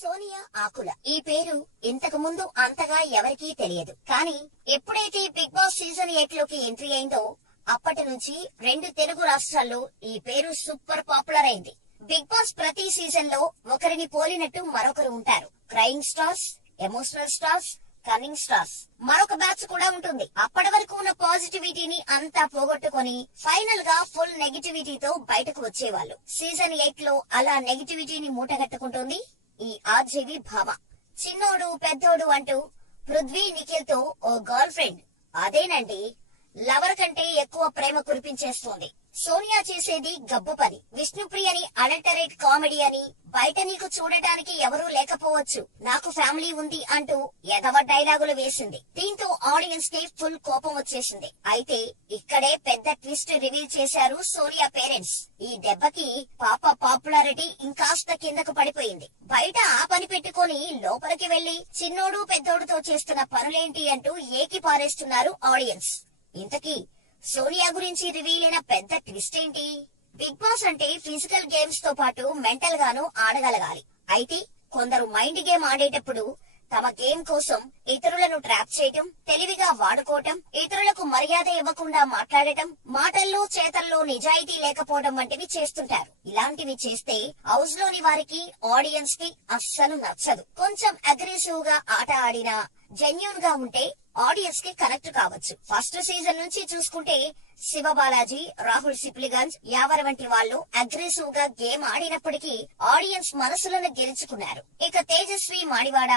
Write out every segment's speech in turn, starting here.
సోనియా ఆకుల ఈ పేరు ఇంతకు ముందు అంతగా ఎవరికీ తెలియదు. కానీ ఎప్పుడైతే బిగ్ బాస్ సీజన్ 8 లోకి ఎంట్రీ అయిందో అప్పటి నుంచి 2 తెలుగు రాష్ట్రాల్లో ఈ పేరు సూపర్ పాపులర్ అయింది. బిగ్ బాస్ ప్రతి సీజన్ లో ఒకరిని పోలినట్టు మరొకరు ఉంటారు. Crime stars, emotional stars, cunning stars. మరొక బ్యాచ్ కూడా ఉంటుంది. అప్పటి వరకు ఉన్న పాజిటివిటీని అంతా పోగొట్టుకుని ఫైనల్ గా ఫుల్ నెగిటివిటీతో బయటకు వచ్చేవాళ్ళు. సీజన్ 8 లో అలా నెగిటివిటీని మూటగట్టుకుంటుంది ఈ ఆర్జేవి భామ. చిన్నోడు పెద్దోడు అంటూ పృథ్వీ నిఖిల్ తో ఓ గర్ల్ ఫ్రెండ్, అదేనండి లవర్ కంటే ఎక్కువ ప్రేమ కురిపించేస్తోంది. సోనియా చేసేది గబ్బు పని. విష్ణుప్రియని అడల్టరేట్ కామెడీ అని, బయట నీకు చూడటానికి ఎవరూ లేకపోవచ్చు, నాకు ఫ్యామిలీ ఉంది అంటూ ఎదవ డైలాగులు వేసింది. దీంతో ఆడియన్స్ కి ఫుల్ కోపం వచ్చేసింది. అయితే ఇక్కడే పెద్ద ట్విస్ట్ రివీల్ చేశారు సోనియా పేరెంట్స్. ఈ దెబ్బకి పాప పాపులారిటీ ఇంకాస్త కిందకు పడిపోయింది. బయట ఆ పని పెట్టుకుని లోపలికి వెళ్లి చిన్నోడు పెద్దోడుతో చేస్తున్న పనులేంటి అంటూ ఏకి పారేస్తున్నారు ఆడియన్స్. ఇంతకీ సోనియా గురించి రివీల్ అయిన పెద్ద ట్విస్ట్ ఏంటి? బిగ్ బాస్ అంటే ఫిజికల్ గేమ్స్ తో పాటు మెంటల్ గాను ఆడగలగాలి. అయితే కొందరు మైండ్ గేమ్ ఆడేటప్పుడు తమ గేమ్ కోసం ఇతరులను ట్రాప్ చేయటం, తెలివిగా వాడుకోవటం, ఇతరులకు మర్యాద ఇవ్వకుండా మాట్లాడటం, మాటల్లో చేతల్లో నిజాయితీ లేకపోవడం వంటివి చేస్తుంటారు. ఇలాంటివి చేస్తే హౌస్ లోని వారికి, ఆడియన్స్ కి అస్సలు నచ్చదు. కొంచెం అగ్రెసివ్ గా ఆట ఆడినా, జెన్యూన్ గా ఉంటే ఆడియన్స్ కి కనెక్ట్ కావచ్చు. ఫస్ట్ సీజన్ నుంచి చూసుకుంటే శివబాలాజీ, రాహుల్ సిప్లిగంజ్, యావర్ వంటి వాళ్ళు అగ్రెసివ్ గా గేమ్ ఆడినప్పటికీ ఆడియన్స్ మనసులను గెలుచుకున్నారు. ఇక తేజస్వి మాడివాడ,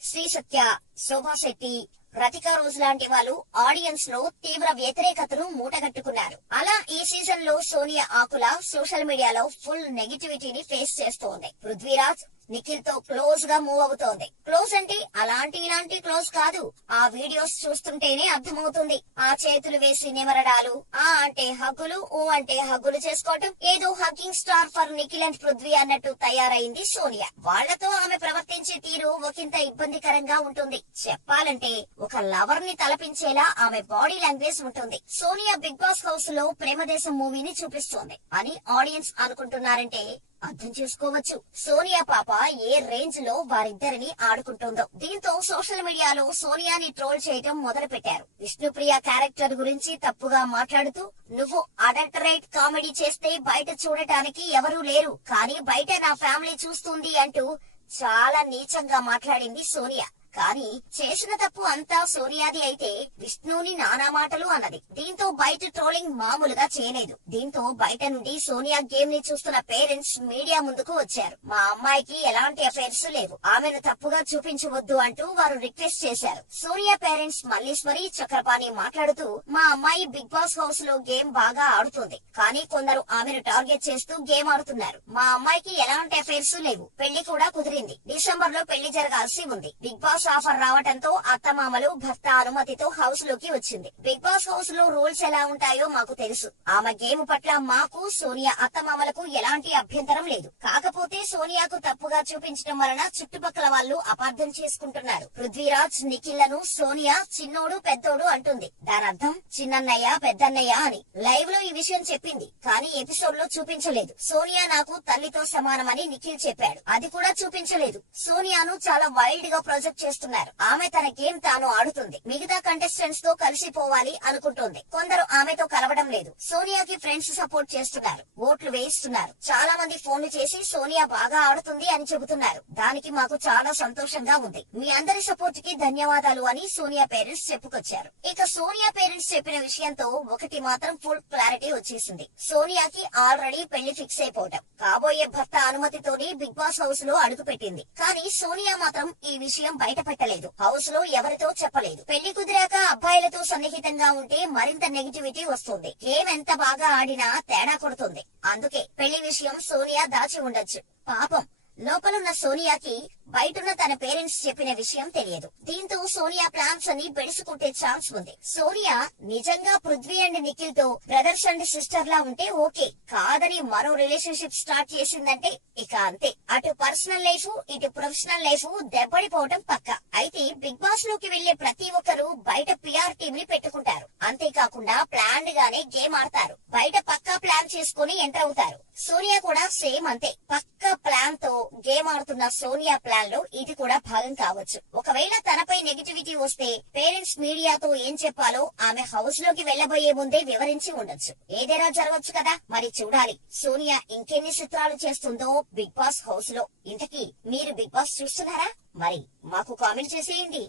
శ్రీ సత్య, శోభా శెట్టి, రతికా రోజు లాంటి వాళ్ళు ఆడియన్స్ లో తీవ్ర వ్యతిరేకతను మూటగట్టుకున్నారు. అలా ఈ సీజన్ లో సోనియా ఆకుల సోషల్ మీడియాలో ఫుల్ నెగిటివిటీని ఫేస్ చేస్తోంది. పృథ్వీరాజ్ నిఖిల్ తో క్లోజ్ గా మూవ్ అవుతోంది. క్లోజ్ అంటే అలాంటి ఇలాంటి క్లోజ్ కాదు. ఆ వీడియోస్ చూస్తుంటేనే అర్థమవుతుంది. ఆ చేతులు వేసి నిమరడాలు, ఆ అంటే హగ్గులు, ఓ అంటే హగ్గులు చేసుకోవటం, ఏదో hugging star for Nikhil and Prithvi అన్నట్టు తయారైంది సోనియా. వాళ్లతో ఆమె ప్రవర్తించే తీరు ఒకంత ఇబ్బందికరంగా ఉంటుంది. చెప్పాలంటే ఒక లవర్ ని తలపించేలా ఆమె బాడీ లాంగ్వేజ్ ఉంటుంది. సోనియా బిగ్ బాస్ హౌస్ లో ప్రేమదేశం మూవీని చూపిస్తోంది అని ఆడియన్స్ అనుకుంటున్నారంటే అర్థం చేసుకోవచ్చు సోనియా పాప ఏ రేంజ్ లో వారిద్దరిని ఆడుకుంటుందో. దీంతో సోషల్ మీడియాలో సోనియాని ట్రోల్ చేయడం మొదలు పెట్టారు. విష్ణుప్రియ క్యారెక్టర్ గురించి తప్పుగా మాట్లాడుతూ, నువ్వు అడల్టరేట్ కామెడీ చేస్తే బయట చూడటానికి ఎవరూ లేరు, కానీ బయట నా ఫ్యామిలీ చూస్తుంది అంటూ చాలా నీచంగా మాట్లాడింది సోనియా. కానీ చేసిన తప్పు అంతా సోనియాది అయితే విష్ణుని నానా మాటలు అన్నది. దీంతో బయట ట్రోలింగ్ మామూలుగా చేయలేదు. దీంతో బయట నుండి సోనియా గేమ్ ని చూస్తున్న పేరెంట్స్ మీడియా ముందుకు వచ్చారు. మా అమ్మాయికి ఎలాంటి అఫైర్స్ లేవు, ఆమెను తప్పుగా చూపించవద్దు అంటూ వారు రిక్వెస్ట్ చేశారు. సోనియా పేరెంట్స్ మల్లీశ్వరి, చక్రపాణి మాట్లాడుతూ, మా అమ్మాయి బిగ్ బాస్ హౌస్ లో గేమ్ బాగా ఆడుతుంది, కానీ కొందరు ఆమెను టార్గెట్ చేస్తూ గేమ్ ఆడుతున్నారు. మా అమ్మాయికి ఎలాంటి అఫైర్స్ లేవు, పెళ్లి కూడా కుదిరింది, డిసెంబర్ లో పెళ్లి జరగాల్సి ఉంది. బిగ్ బాస్ ఆఫర్ రావడంతో అత్తమామలు భర్త అనుమతితో హౌస్ లోకి వచ్చింది. బిగ్ బాస్ హౌస్ లో రూల్స్ ఎలా ఉంటాయో మాకు తెలుసు. ఆమె గేమ్ పట్ల మాకు, సోనియా అత్తమామలకు ఎలాంటి అభ్యంతరం లేదు. కాకపోతే సోనియాకు తప్పుగా చూపించడం వలన చుట్టుపక్కల వాళ్ళు అపార్థం చేసుకుంటున్నారు. పృథ్వీరాజ్ నిఖిల్లను సోనియా చిన్నోడు పెద్దోడు అంటుంది. దానర్థం చిన్నన్నయ్య పెద్దన్నయ్య అని. లైవ్ లో ఈ విషయం చెప్పింది, కానీ ఎపిసోడ్ లో చూపించలేదు. సోనియా నాకు తల్లితో సమానమని నిఖిల్ చెప్పాడు, అది కూడా చూపించలేదు. సోనియాను చాలా వైల్డ్ గా ప్రొజెక్ట్ చేస్తున్నారు. ఆమె తన గేమ్ తాను ఆడుతుంది, మిగతా కంటెస్టెంట్స్ తో కలిసిపోవాలి అనుకుంటోంది. కొందరు ఆమెతో కలవడం లేదు. సోనియాకి ఫ్రెండ్స్ సపోర్ట్ చేస్తున్నారు, ఓట్లు వేయిస్తున్నారు. చాలా మంది ఫోన్లు చేసి సోనియా బాగా ఆడుతుంది అని చెబుతున్నారు. దానికి మాకు చాలా సంతోషంగా ఉంది. మీ అందరి సపోర్ట్ కి ధన్యవాదాలు అని సోనియా పేరెంట్స్ చెప్పుకొచ్చారు. ఇక సోనియా పేరెంట్స్ చెప్పిన విషయంతో ఒకటి మాత్రం ఫుల్ క్లారిటీ వచ్చేసింది. సోనియాకి ఆల్రెడీ పెళ్లి ఫిక్స్ అయిపోవటం, కాబోయే భర్త అనుమతితోని బిగ్ బాస్ హౌస్ లో అడుగు పెట్టింది. కానీ సోనియా మాత్రం ఈ విషయం బయట పెట్టలేదు, హౌస్ లో ఎవరితో చెప్పలేదు. పెళ్లి కుదిరాక అబ్బాయిలతో సన్నిహితంగా ఉంటే మరింత నెగిటివిటీ వస్తుంది. గేమ్ ఎంత బాగా ఆడినా తేడా కొడుతుంది. అందుకే పెళ్లి విషయం సోనియా దాచి ఉండొచ్చు. పాపం లోపలున్న సోనియాకి బయటున్న తన పేరెంట్స్ చెప్పిన విషయం తెలియదు. దీంతో సోనియా ప్లాన్స్ అని బెడుసుకుంటే ఛాన్స్ ఉంది. సోనియా నిజంగా పృథ్వీ అండ్ నిఖిల్ తో బ్రదర్స్ అండ్ సిస్టర్ లా ఉంటే ఓకే, కాదని మరో రిలేషన్షిప్ స్టార్ట్ చేసిందంటే ఇక అంతే. అటు పర్సనల్ లైఫ్, ఇటు ప్రొఫెషనల్ లైఫ్ దెబ్బడిపోవటం పక్క. అయితే బిగ్ బాస్ లోకి వెళ్లే ప్రతి ఒక్కరు బయట పిఆర్ టీమ్ ని పెట్టుకుంటారు. అంతేకాకుండా ప్లాన్డ్ గానే గేమ్ ఆడతారు. బయట పక్కా ప్లాన్ చేసుకుని ఎంటర్ అవుతారు. సోనియా కూడా సేమ్ అంతే. పక్కా ప్లాన్ తో గేమ్ ఆడుతున్న సోనియా ప్లాన్ ప్లాన్ లో ఇది కూడా భాగం కావచ్చు. ఒకవేళ తనపై నెగిటివిటీ వస్తే పేరెంట్స్ మీడియాతో ఏం చెప్పాలో ఆమె హౌస్ లోకి వెళ్లబోయే ముందే వివరించి ఉండొచ్చు. ఏదైనా జరగచ్చు కదా. మరి చూడాలి సోనియా ఇంకెన్ని చిత్రాలు చేస్తుందో బిగ్ బాస్ హౌస్ లో. ఇంతకీ మీరు బిగ్ బాస్ చూస్తున్నారా? మరి మాకు కామెంట్ చేసేయండి.